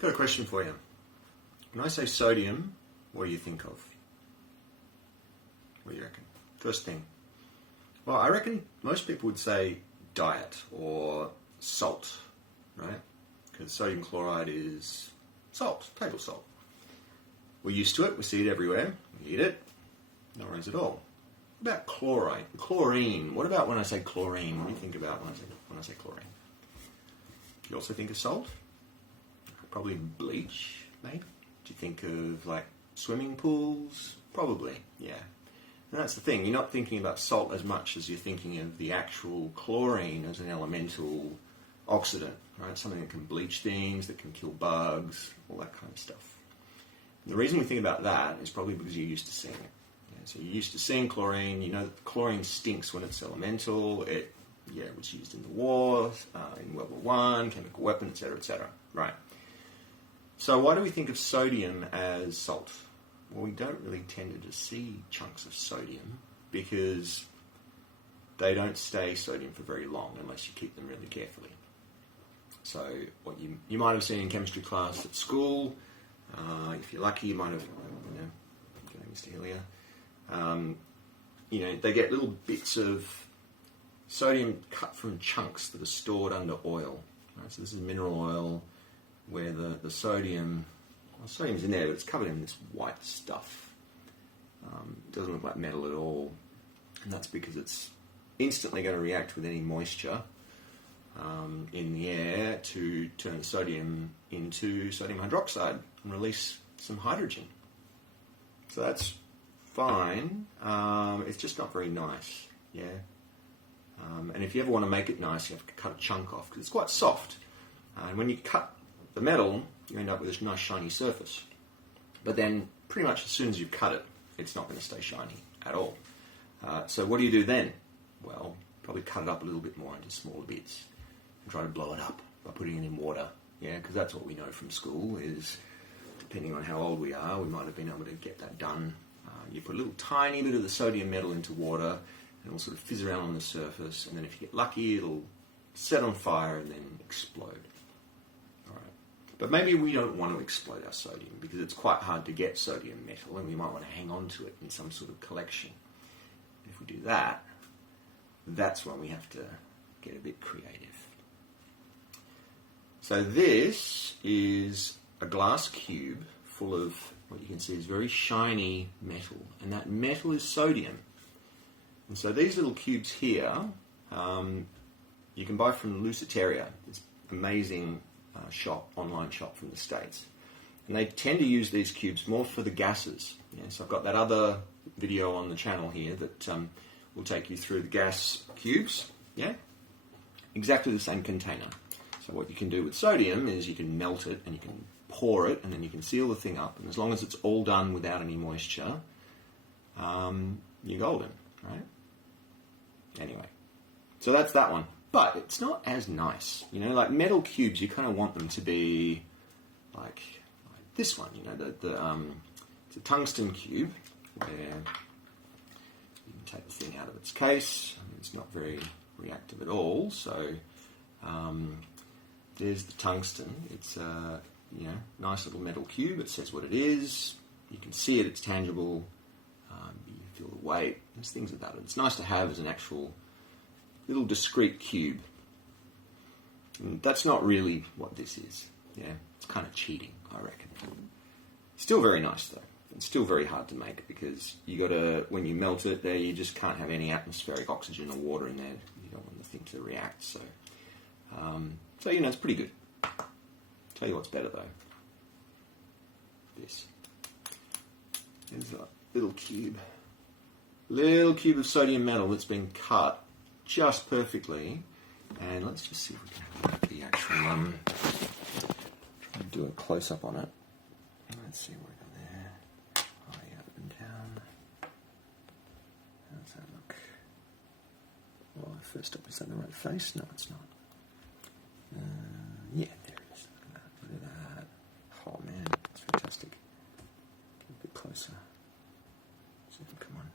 Got a question for you. When I say sodium, what do you think of? What do you reckon? First thing. Well, I reckon most people would say diet or salt, right? Because sodium chloride is salt, table salt. We're used to it. We see it everywhere. We eat it. No worries at all. What about chloride? Chlorine. What about when I say chlorine? What do you think about when I say chlorine? Do you also think of salt? Probably bleach, maybe? Do you think of, like, swimming pools? Probably, yeah. And that's the thing. You're not thinking about salt as much as you're thinking of the actual chlorine as an elemental oxidant, right? Something that can bleach things, that can kill bugs, all that kind of stuff. And the reason we think about that is probably because you're used to seeing it. Yeah, so you're used to seeing chlorine. You know that chlorine stinks when it's elemental. It was used in the war, in World War I, chemical weapon, etc., etc. Right. So why do we think of sodium as salt? Well, we don't really tend to see chunks of sodium because they don't stay sodium for very long unless you keep them really carefully. So what you might have seen in chemistry class at school, if you're lucky, you might have, Mr. Hillier, they get little bits of sodium cut from chunks that are stored under oil. Right? So this is mineral oil where the sodium's in there, but it's covered in this white stuff. It doesn't look like metal at all, and that's because it's instantly going to react with any moisture in the air to turn sodium into sodium hydroxide and release some hydrogen. So that's fine. It's just not very nice, yeah. And if you ever want to make it nice, you have to cut a chunk off because it's quite soft. And when you cut the metal, you end up with this nice shiny surface. But then, pretty much as soon as you cut it, it's not going to stay shiny at all. So what do you do then? Well, probably cut it up a little bit more into smaller bits and try to blow it up by putting it in water. Yeah, because that's what we know from school is, depending on how old we are, we might have been able to get that done. You put a little tiny bit of the sodium metal into water and it'll sort of fizz around on the surface, and then if you get lucky, it'll set on fire and then explode. But maybe we don't want to explode our sodium because it's quite hard to get sodium metal and we might want to hang on to it in some sort of collection. If we do that, that's when we have to get a bit creative. So this is a glass cube full of what you can see is very shiny metal, and that metal is sodium. And so these little cubes here, you can buy from Luciteria. It's amazing online shop from the States. And they tend to use these cubes more for the gases. Yeah, so I've got that other video on the channel here that will take you through the gas cubes. Yeah, exactly the same container. So what you can do with sodium is you can melt it and you can pour it and then you can seal the thing up. And as long as it's all done without any moisture, you're golden, right? Anyway, so that's that one. But it's not as nice. Like metal cubes, you kind of want them to be like this one. It's a tungsten cube where you can take the thing out of its case. It's not very reactive at all. So there's the tungsten. It's a nice little metal cube. It says what it is. You can see it. It's tangible. You feel the weight. There's things like that. It's nice to have as an actual little discrete cube. And that's not really what this is. Yeah, it's kind of cheating, I reckon. Still very nice though. It's still very hard to make because when you melt it there, you just can't have any atmospheric oxygen or water in there. You don't want the thing to react. So it's pretty good. Tell you what's better though. This. There's a little cube of sodium metal that's been cut just perfectly, and let's just see if we can have the actual try and do a close-up on it. Let's see what we got there. Up and down. How's that look? Well, first up, is that the right face? No, it's not. Yeah, there it is. Look at that. Oh man, it's fantastic. Get a bit closer. See if we come on.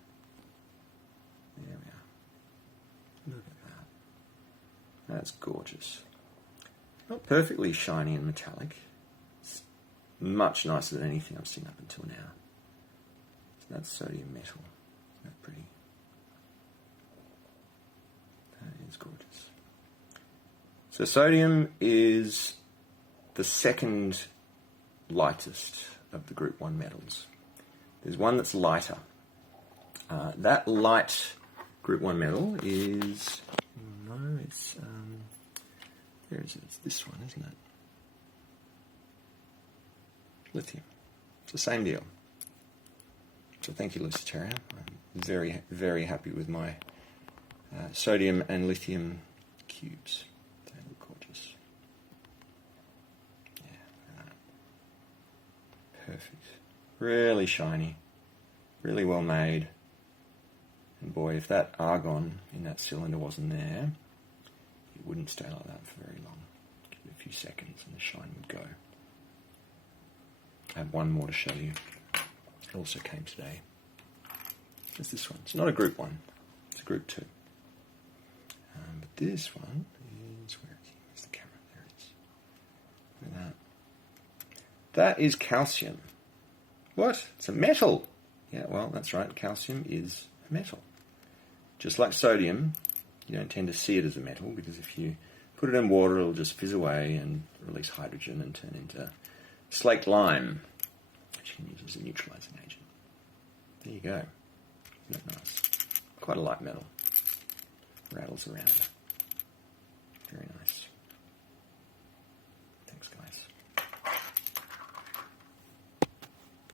There we are. Look at that. That's gorgeous. Not perfectly shiny and metallic. It's much nicer than anything I've seen up until now. So that's sodium metal. Isn't that pretty? That is gorgeous. So sodium is the second lightest of the group 1 metals. There's one that's lighter. That light group 1 metal is... No, it's... where is it? It's this one, isn't it? Lithium. It's the same deal. So thank you, Luciteria. I'm very, very happy with my sodium and lithium cubes. They look gorgeous. Yeah. Perfect. Really shiny. Really well made. And boy, if that argon in that cylinder wasn't there, it wouldn't stay like that for very long. Give it a few seconds and the shine would go. I have one more to show you. It also came today. It's this one. It's not a group 1. It's a group 2. But this one is... Where's the camera? There it is. Look at that. That is calcium. What? It's a metal. Yeah, well, that's right. Calcium is a metal. Just like sodium, you don't tend to see it as a metal because if you put it in water, it'll just fizz away and release hydrogen and turn into slaked lime, which you can use as a neutralizing agent. There you go. Isn't that nice? Quite a light metal. Rattles around. Very nice.